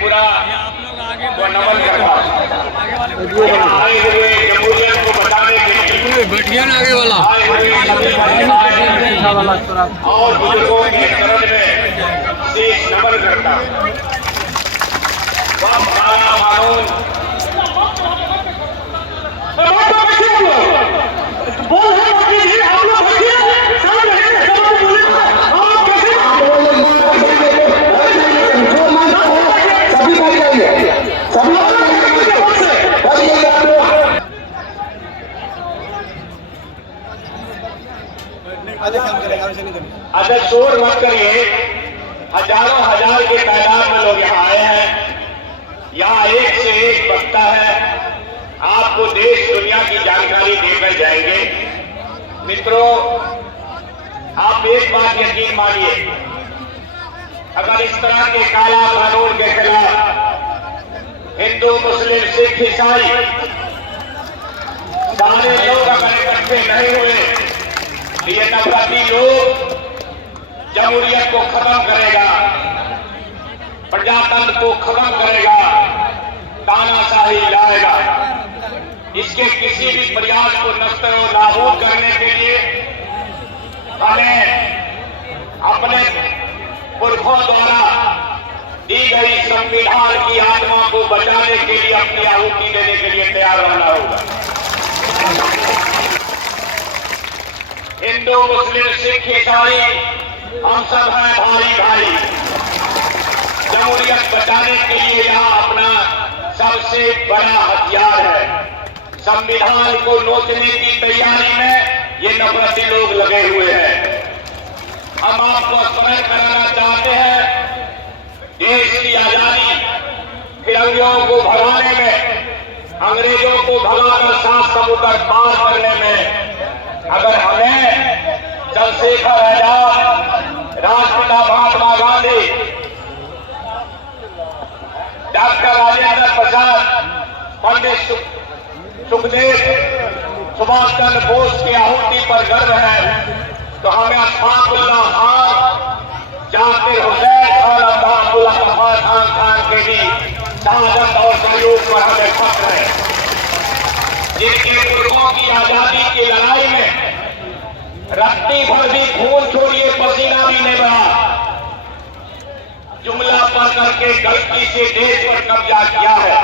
पूरा वो नमन करता हूँ। आए हुए जमहूरियत को बचाने के लिए बैठिए ना आगे वाला और बुजुर्गों के चरण में शीश नमन करता हूँ। वह हमारा कानून अच्छा शोर मत करिए। हजारों हजार के तादाद में लोग यहाँ आए हैं। यहाँ एक से एक वक्ता है, आपको देश दुनिया की जानकारी देकर जाएंगे। मित्रों, आप एक बात यकीन मानिए, अगर इस तरह के काला कानून के खिलाफ हिंदू मुस्लिम सिख ईसाई सारे लोग अगर इकट्ठे नहीं हुए, ये नफरती लोग जमहूरियत को खत्म करेगा, प्रजातंत्र को खत्म करेगा, तानाशाही लाएगा। इसके किसी भी प्रयास को नष्ट और नाबूद करने के लिए हमें अपने पुरखों द्वारा दी गई संविधान की आत्मा को बचाने के लिए अपनी आहुति देने के लिए तैयार रहना होगा। हिंदू मुस्लिम सिख ईसाई हम सब हैं भाई भाई। जमहूरियत बचाने के लिए यहाँ अपना सबसे बड़ा हथियार है। संविधान को नोचने की तैयारी में ये नफरती लोग लगे हुए हैं। हम आपको स्मरण कराना चाहते हैं, देश की आजादी फिरंगियों को भगाने में, अंग्रेजों को भगाकर 7 समुद्र पार करने में अगर हमें चंद्रशेखर आजाद, राष्ट्रपिता महात्मा गांधी, डॉक्टर राजेंद्र प्रसाद, पंडित सुखदेव, सुभाष चंद्र बोस की आहुति पर गर्व है, तो हमें अशफाकुल्लाह खान, जाकिर हुसैन खान, अब्दुल्ला खान के भी शहादत और सहयोग पर हमें फख्र है। जिनके पुरखों की आजादी की लड़ाई में रत्ती भर भी खून छोड़िए, पसीना भी नहीं बहा, जुमला पढ़ करके गलती से देश पर कब्जा किया है।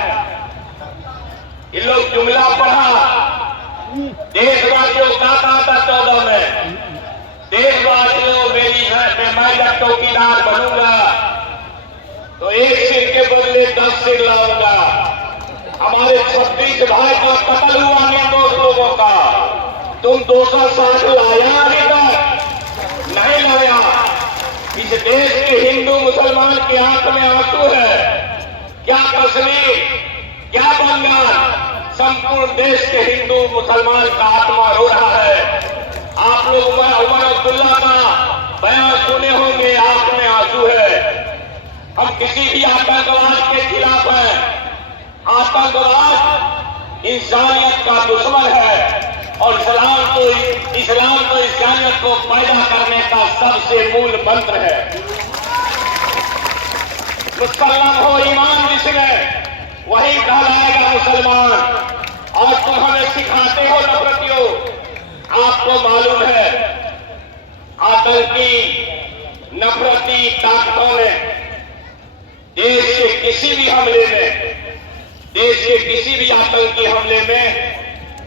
ये लोग जुमला पढ़ा, देशवासियों का कहा था 14 में, देशवासियों मेरी मैं जब चौकीदार बनूंगा तो 1 सिर के बदले 10 सिर लाऊंगा। हमारे 26 भाई का कत्ल हुआ निर्दोष लोगों का, तुम 260 लाया अभी तक नहीं लाया। इस देश के हिंदू मुसलमान के हाथ में आंसू है। क्या कश्मीर, क्या बंगाल, संपूर्ण देश के हिंदू मुसलमान का आत्मा रो रहा है। आप लोग उमर अब्दुल्ला का बयान सुने होंगे, आंख में आंसू है। हम किसी भी आतंकवाद के खिलाफ हैं। आतंकवाद इंसानियत का दुश्मन है और इस्लाम तो इंसानियत को पैदा करने का सबसे मूल मंत्र है। मुसलमान हो ईमान जिसमें, वही कहलाएगा मुसलमान। और तुम हमें सिखाते हो नफरतियों, आपको मालूम है आतंकी नफरती ताकतों ने देश के किसी भी हमले में, देश के किसी भी आतंकी हमले में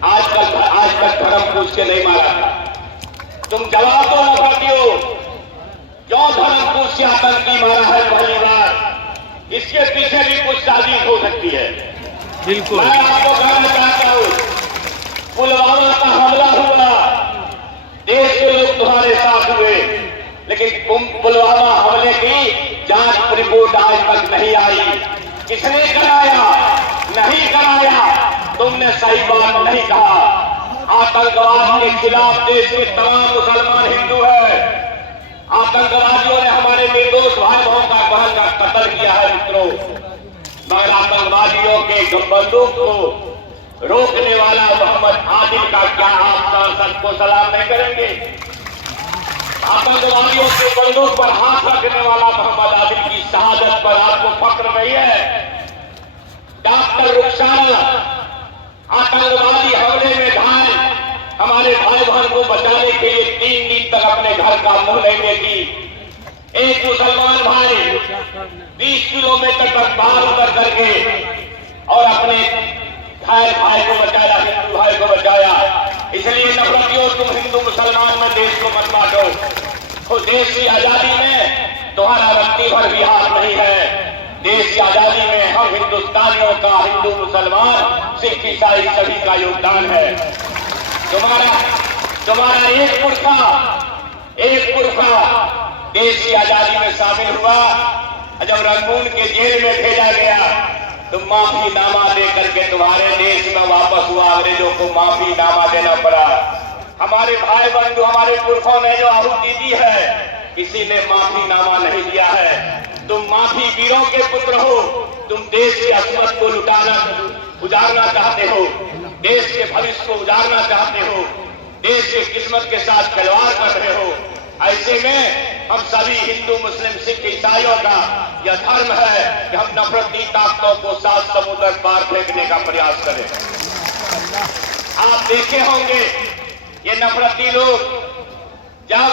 आज तक धर्म पूछ के नहीं मारा था। तुम जवाब दो नफरतियों, क्यों धर्म पूछ के आतंकी मारा है पहली बार? इसके पीछे भी कुछ साजिश हो सकती है। बिल्कुल, मैं आपको कहना चाहता हूं, पुलवामा का हमला हुआ, देश के लोग तुम्हारे साथ हुए, लेकिन पुलवामा हमले की जांच रिपोर्ट आज तक नहीं आई। किसने कराया? नहीं कराया। तुमने सही बात नहीं कहा। आतंकवाद के खिलाफ देश के तमाम मुसलमान हिंदू है। आतंकवादियों ने हमारे निर्दोष भाई बहनों का बहन का कत्ल किया है मित्रों, मगर आतंकवादियों के बंदूक को रोकने वाला मोहम्मद आदिल का क्या आप सांसद को सलाम नहीं करेंगे? आतंकवादियों के बंदूक पर हाथ रखने वाला मोहम्मद आदिल की शहादत पर आपको फख्र नहीं है? 3 दिन तक अपने घर का मुंह नहीं देखी। एक मुसलमान भाई 20 किलोमीटर तक बाहर उतर करके और अपने घायल भाई को बचाया, हिंदू भाई को बचाया। इसलिए नफरतियों, तुम हिंदू मुसलमान में देश को मत बांटो। तो देश की आजादी में तुम्हारा रत्ती भर भी हाथ नहीं है। देश की आजादी में हम हिंदुस्तानियों का, हिंदू मुसलमान सिख ईसाई सभी का योगदान है। तुम्हारा एक पुरखा देश की आजादी में शामिल हुआ। जब रंगून के जेल में भेजा गया तो माफीनामा दे करके तुम्हारे देश में वापस हुआ। अंग्रेजों को माफीनामा देना पड़ा। हमारे भाई बंधु, हमारे पुरखों ने जो आहुति दी है, किसी ने माफीनामा नहीं दिया है। तुम माफी वीरों के पुत्र हो। तुम देश की असमत को उजाड़ना चाहते हो, देश के भविष्य को उजाड़ना चाहते हो, देश की किस्मत के साथ खिलवाड़ कर रहे हो। ऐसे में हम सभी हिंदू, मुस्लिम, सिख, ईसाइयों का यह धर्म है कि हम नफरती ताकतों को 7 समुद्र पार फेंकने का प्रयास करें। आप देखे होंगे ये नफरती लोग, जब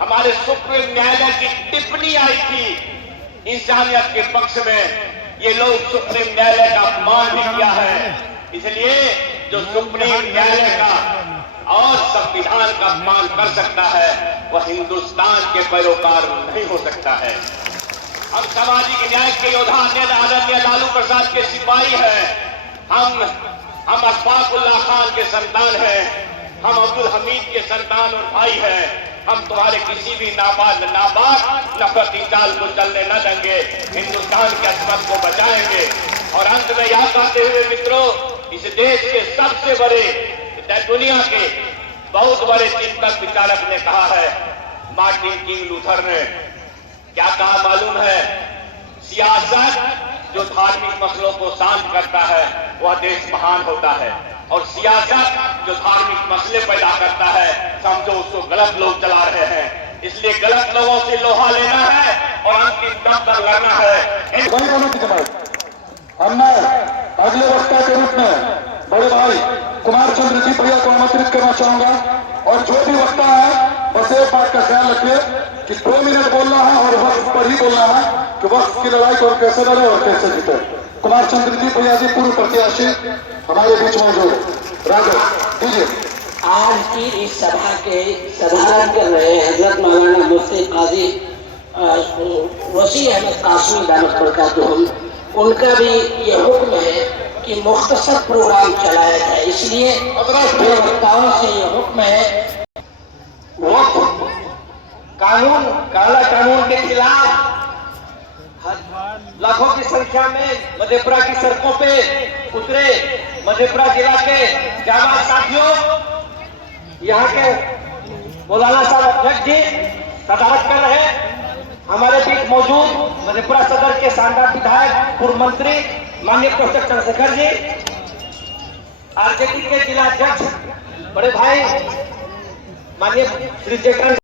हमारे सुप्रीम न्यायालय की टिप्पणी आई थी इंसानियत के पक्ष में, ये लोग सुप्रीम न्यायालय का अपमान भी किया है। इसलिए जो सुप्रीम न्यायालय का और संविधान का अपमान कर सकता है, वह हिंदुस्तान के पैरोकार नहीं हो सकता है। हम सामाजिक न्याय के योद्धा आदरणीय लालू प्रसाद के सिपाही हैं। हम अशफाकुल्लाह खान के संतान हैं। हम अब्दुल हमीद के संतान और भाई हैं। हम तुम्हारे किसी भी नापाक नफरती चाल को चलने न देंगे। हिंदुस्तान के असमत को बचाएंगे। और अंत में यह कहते हुए मित्रों, इस देश के सबसे बड़े, दुनिया के बहुत बड़े चिंतक विचारक ने कहा है, मार्टिन किंग लूथर ने क्या कहा मालूम है? सियासत जो धार्मिक मसलों को शांत करता है, वह देश महान होता है। और सियासत जो धार्मिक मसले पैदा करता है, समझो उसको गलत लोग चला रहे हैं। इसलिए गलत लोगों से लोहा लेना है और अंतिम दम तक लड़ना है। हमने अगले वक्ता के रूप में बड़े भाई कुमार चंद्र जी भैया को आमंत्रित करना चाहूंगा। और जो भी वक्ता है, बस एक बात का ख्याल रखिए कि 2 मिनट बोलना है और वक्त पर ही बोलना है कि वक्त की लड़ाई को कैसे लड़े और कैसे जीते। कुमार चंद्र जी भैया जी पूर्व प्रत्याशी हमारे बीच मौजूद। राजा दीजिए। आज की इस सभा के सदारत कर रहे हजरत मौलाना मुफ्ती काजी वसी अहमद कासमी दामत बरकातुहू, उनका भी ये हुक्म है कि मुख्तसर प्रोग्राम चलाया जाए। इसलिए वक्ताओं से ये हुक्म है, काला कानून के खिलाफ लाखों की संख्या में मधेपुरा की सड़कों पे उतरे मधेपुरा जिला के जाबाज साथियों, यहाँ के मौलाना साहब अध्यक्ष जी सदारत कर रहे हैं। हमारे बीच मौजूद मधेपुरा सदर के शानदार विधायक, पूर्व मंत्री माननीय प्रोफेसर चंद्रशेखर जी, आरजेडी के जिला अध्यक्ष बड़े भाई माननीय श्री जयकांत